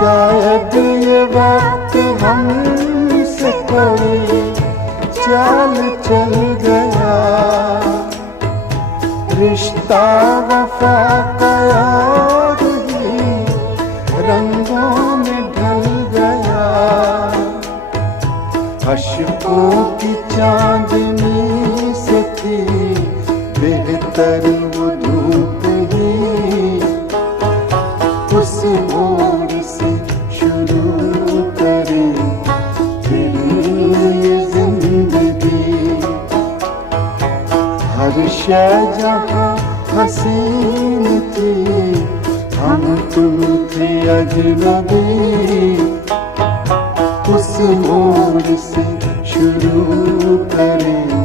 शायद ये वक्त हमसे कोई चाल चल गया, रिश्ता वफा का और ही रंगों में ढल गया। अश्कों की चांदनी से थी बेहतर वो धूप ही, उस ओर से शुरू करें फिर ये जिंदगी। हर शय जहाँ हसीन थी, हम तुम थे अजनबी, उस मोड़ से शुरू करें